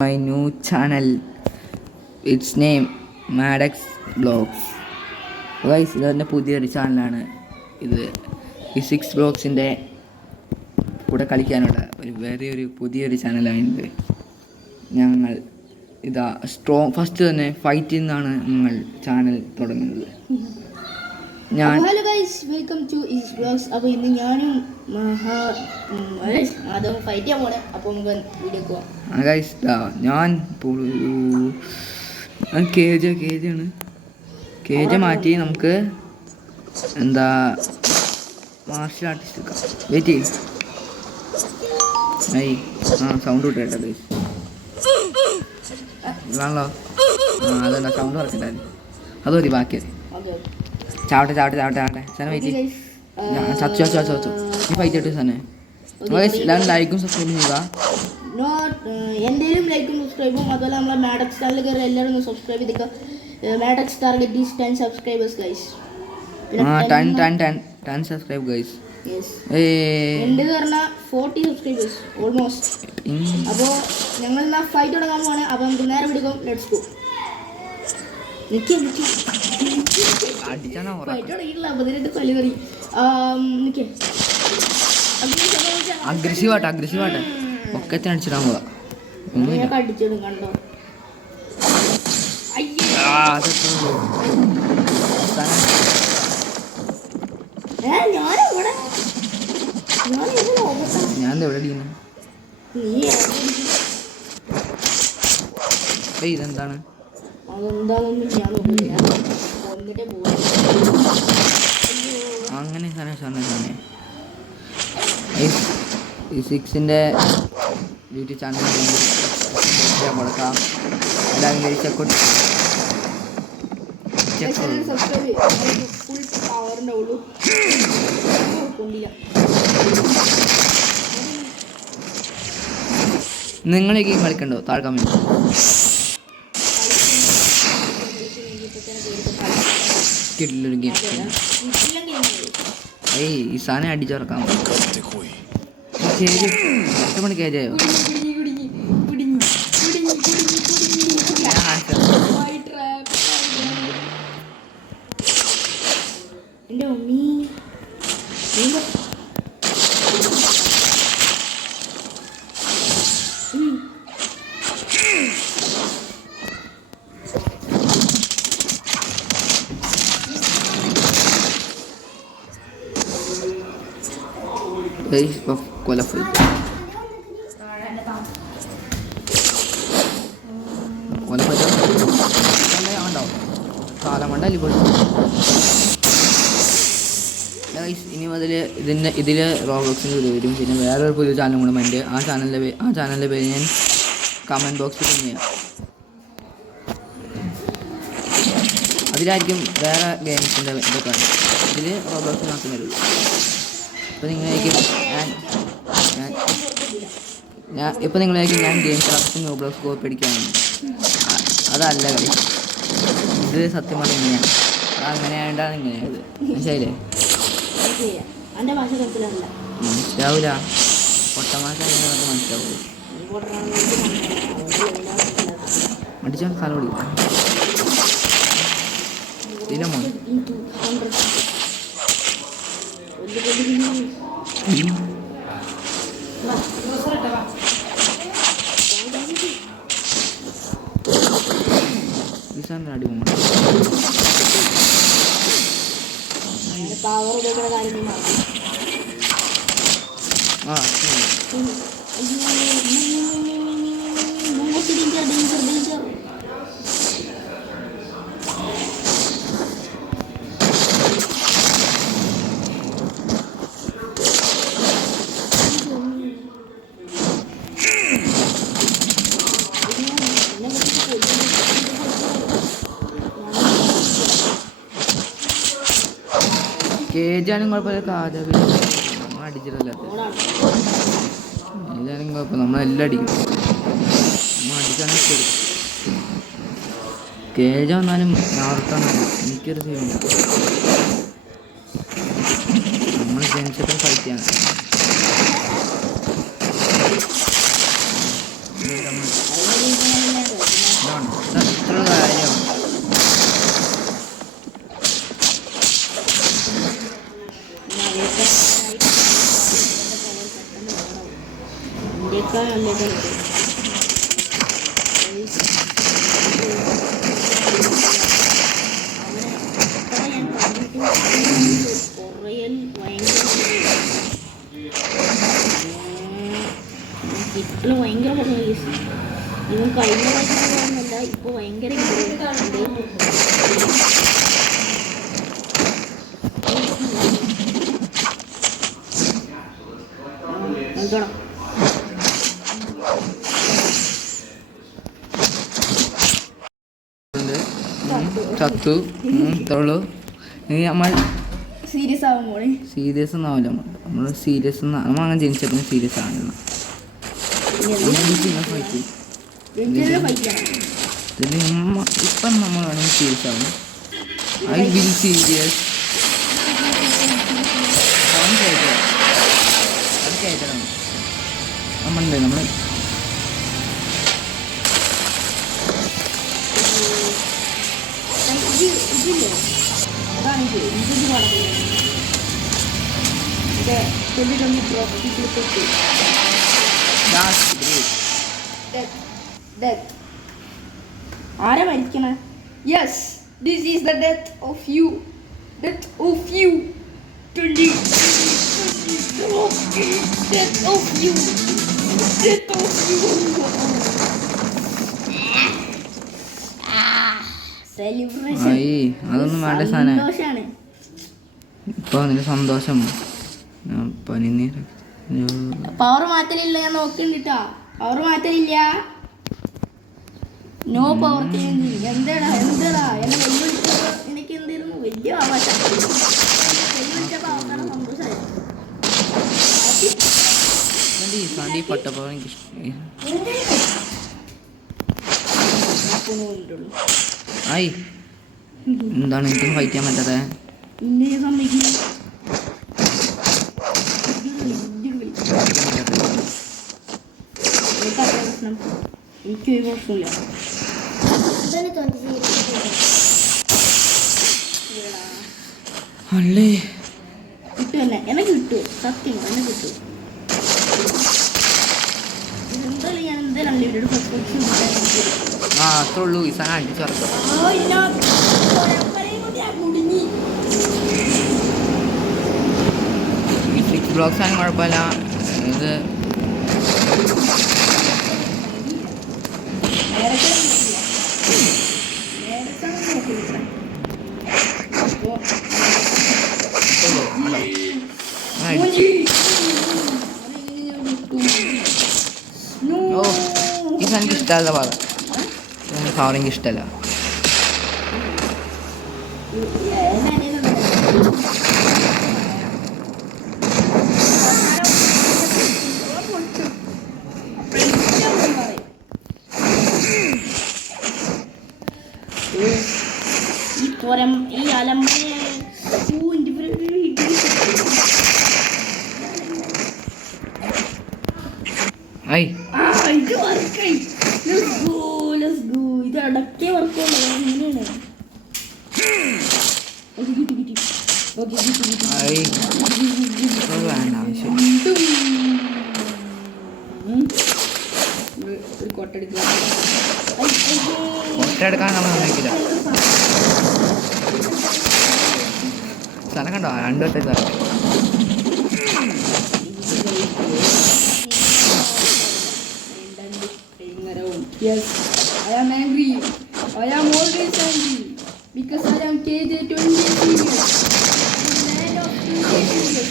My new channel. Its name Maddox Vlogs. Guys ഇതെൻ്റെ പുതിയൊരു ചാനലാണ്. ഇത് ഈ 6 ബ്ലോഗ്സിൻ്റെ കൂടെ കളിക്കാനുള്ള ഒരു പുതിയൊരു ചാനലാണിത്. ഞങ്ങൾ ഇതാ ഫസ്റ്റ് തന്നെ ഫൈറ്റിൽ നിന്നാണ് ഞങ്ങൾ ചാനൽ തുടങ്ങുന്നത്. Hello guys, welcome to ease vlogs. അപ്പോൾ ഇന്ന് ഞാനും അതും ഫൈറ്റ് ചെയ്യാൻ പോണേ. അപ്പോൾ നമുക്ക് വീഡിയോ പോവാം. ഗൈസ് ഞാൻ കേജ് മാറ്റി നമുക്ക് എന്താ മാർഷൽ ആർട്ടിസ്റ്റ് എടുക്കാം. വെയിറ്റ് ചെയ്യും. സൗണ്ട് വിട്ട് കേട്ടോ ഗൈസ്. ഇതാണല്ലോ അതെന്താ സൗണ്ട് പറഞ്ഞിട്ടായിരുന്നു. അത് മതി, ബാക്കി ചാവട്ടെ സാധനം വെയിറ്റ് ചെയ്യും. ചച്ചു നീ ഫൈറ്റ് ഇട്ടു സാധനം. എല്ലാവരും ലൈക്കും സബ്സ്ക്രൈബും ചെയ്യുക. എന്തെങ്കിലും ലൈക്കും സബ്സ്ക്രൈബും, അതുപോലെ നമ്മളെ മാഡക്സ് ചാനൽ കയറി എല്ലാവരും ഒന്ന് സബ്സ്ക്രൈബ് ചെയ്തേക്കുക. Maddox target is 10 subscribers guys. 10 subscribe guys. എൻ്റെ പറഞ്ഞാൽ 40 സബ്സ്ക്രൈബേഴ്സ് ഓൾമോസ്റ്റ്. അപ്പോൾ ഞങ്ങൾ എന്നാ ഫൈറ്റ് തുടങ്ങാൻ പോവാണ്. അപ്പോൾ നമുക്ക് നേരെ പിടിക്കും. Let's go. അഗ്രസീവാട്ടെ ഒക്കെ അടിച്ചിടാൻ പോവാ. അടിച്ചിടും കണ്ടോ. ഞാൻ എവിടെ അടിക്കുന്നു? ഇതെന്താണ്? അങ്ങനെ ഈ 6ൻ്റെ യൂട്യൂബ് ചാനൽ കൊടുക്കാം. എല്ലാവരും കയറി ചെക്കൗട്ട് നിങ്ങൾ ഈ ഗെയിം കളിക്കണ്ടോ? താഴെ കമന്റ്. കിട്ടില്ലൊരു ഗെയിം. ഈ സാധനം അടിച്ചിറക്കാം. എത്ര മണി കേജായോ? കൊലഫൈ കാലം കൊണ്ടല്ലേ പോയി. ഇനി മുതൽ ഇതിൽ റോബ്ലോക്സിൻ്റെ വീഡിയോ വരും. പിന്നെ വേറൊരു പുതിയ ചാനലും കൂടെ ഉണ്ട്. ആ ചാനലിൻ്റെ പേര് ഞാൻ കമൻറ്റ് ബോക്സിൽ ചെയ്യാം. അതിലായിരിക്കും വേറെ ഗെയിംസിൻ്റെ ഇതൊക്കെ. ഇതിൽ റോബ്ലോക്സ് മാത്രമേ വരുള്ളൂ. ഇപ്പോൾ നിങ്ങളേക്ക് ഞാൻ ഗെയിം ക്രാഫ്റ്റ് റോബ്ലോക്സ് കോപ്പി അടിക്കുകയാണ്. അതല്ല കളി. ഇത് സത്യം പറഞ്ഞാൽ ഇങ്ങനെയാണ്. അങ്ങനെയായതുകൊണ്ടാണ് ഇങ്ങനെയായത്. മനസ്സിലായില്ലേ? മനസ്സിലാവൂല. പൊട്ടമാശ മനസ്സിലാവൂ. അടിച്ചാൽ സ്ഥലം ഓടിക്കും. ഇതിലമോ അടി കേജാനും കുഴപ്പമില്ല. നമ്മൾ അടിച്ചിട്ടല്ല. കേജാനും കുഴപ്പമില്ല. നമ്മളെല്ലാം അടിക്കും. നമ്മൾ അടിച്ചാണെങ്കിൽ ശരി. കേജ വന്നാലും നാർത്താണ്. എനിക്കൊരു സീനില്ല. നമ്മൾ ജനിച്ചപ്പോൾ ഫൈറ്റ് ചെയ്യാൻ. ഇത്ര കാര്യം ഇന്ത്യക്കാർ നല്ല കിട്ടില് ഭയങ്കര കുറവ് ഇവൻ കഴിഞ്ഞ പ്രാവശ്യമല്ല ഇപ്പോൾ ഭയങ്കര നോക്കണം. ചത്തു ഇത്രയുള്ളൂ. ഇനി നമ്മൾ സീരിയസ് ആവുമ്പോൾ സീരിയസ് ഒന്നാവില്ല. നമ്മൾ സീരിയസ് നമ്മൾ അങ്ങനെ ജനിച്ചപ്പോൾ സീരിയസ് ആവില്ല. ഇപ്പം നമ്മൾ വേണമെങ്കിൽ സീരിയസ് ആവും. ഐ വിൽ സീരിയസ് അതൊക്കെ ആയിട്ടാണ് നമ്മളുണ്ട്. നമ്മൾ ആരാ മരിക്കണ? Yes, this is the death of you. Death of you. Death of you. Death of you. Celebration. അതൊന്നും വേണ്ട സാധനം. ഇപ്പൊ അതിന് സന്തോഷം. പവർ മാറ്റലില്ല. ഞാൻ നോക്കണ്ടിട്ടാ. പവർ മാറ്റലില്ല. No power change. എന്താടാ എന്നെ വെല്ലുവിളിച്ചപ്പോ എനിക്ക് എന്തായിരുന്നു വലിയ ആവാസം. വെല്ലുവിളിച്ചപ്പോ അവസാനം സന്തോഷമായി. പൊട്ടപ്പോ ആയി എന്താണ് എനിക്കും ഫൈറ്റ് ചെയ്യാൻ പറ്റാതെ? എനിക്ക് ഒരു പ്രശ്നമില്ല. അല്ലേ കിട്ടും തന്നെ. എന്നെ കിട്ടും. സത്യം എന്നെ കിട്ടും. ഇതെന്തായാലും ഞാൻ എന്തായാലും അൺലിമിറ്റഡ് സബ്സ്ക്രിപ്ഷൻ അത്രേ ഉള്ളൂ. ഈ സാധനം അടിച്ചു വറക്കാം. ഈ സിക്സ് ബ്ലോക്സ് ആണെങ്കിൽ കുഴപ്പമില്ല. ഇത് ഈ സാധനം എനിക്ക് ഇഷ്ടമല്ല. ഭാഗം സാധനം എനിക്ക് ഇഷ്ടമല്ല. ഈ അലമ്പ ഇത് വർക്കായി. ഇത് അടക്കേ വർക്കുള്ളൂ. ഇങ്ങനെയാണ്. ഒരു കൊട്ടെടുക്കാൻ നമ്മൾ സമ്മതിക്കില്ല. സ്ഥലം കണ്ടോ? 2 വട്ടം Yes, I am angry. I am always angry because I am KJ20 serious. The land of KJ serious.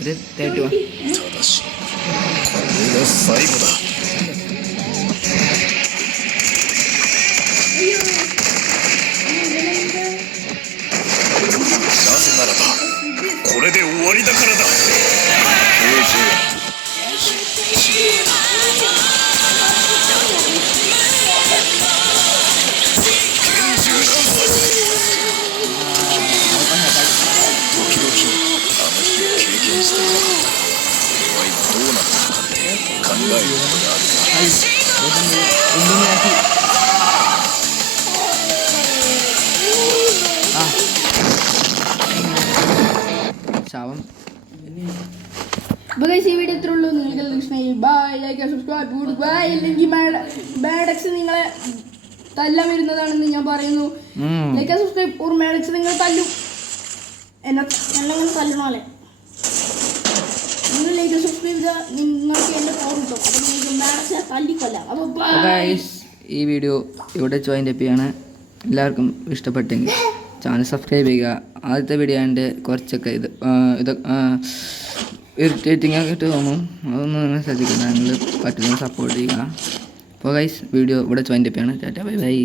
ഇത് തേട്ടുവാ. ശാപം. അപ്പോൾ ഗൈസ് ഈ വീഡിയോ ഇത്രേ ഉള്ളൂ. നിങ്ങൾക്ക് ഇഷ്ടമായി bye, like, subscribe, good bye. ഇല്ലെങ്കിൽ ബാഡക്സ് നിങ്ങളെ തല്ലാൻ വരുന്നതാണെന്ന് ഞാൻ പറയുന്നു. ലൈക്ക്, സബ്സ്ക്രൈബ്, ഒരു മാഡക്സ് നിങ്ങൾ തല്ലും, എന്നെ തല്ലണോലെ. നിങ്ങൾ ലൈക്ക്, സബ്സ്ക്രൈബ് ചെയ്താൽ നിങ്ങൾക്ക് എൻ്റെ പവർ കിട്ടും. അപ്പോൾ നിങ്ങൾക്ക് മാഡക്സിനെ തല്ലിക്കൊല്ലാം. അപ്പോൾ ഗൈസ് ഈ വീഡിയോ ഇവിടെ ജോയിൻ്റ് ചെയ്യാണ്. എല്ലാവർക്കും ഇഷ്ടപ്പെട്ടെങ്കിൽ ചാനൽ സബ്സ്ക്രൈബ് ചെയ്യുക. ആദ്യത്തെ വീഡിയോ ആയതുകൊണ്ട് കുറച്ചൊക്കെ ഇതൊക്കെ ഇറിറ്റേറ്റിംഗ് ഒക്കെ തോന്നും. അതൊന്നും നിങ്ങൾ ശ്രദ്ധിക്കുക. നിങ്ങൾ പറ്റുന്ന സപ്പോർട്ട് ചെയ്യുക. അപ്പോൾ ഗൈസ് വീഡിയോ ഇവിടെ ജോയിൻ്റ് ചെയ്യാണ്. Tata bye bye.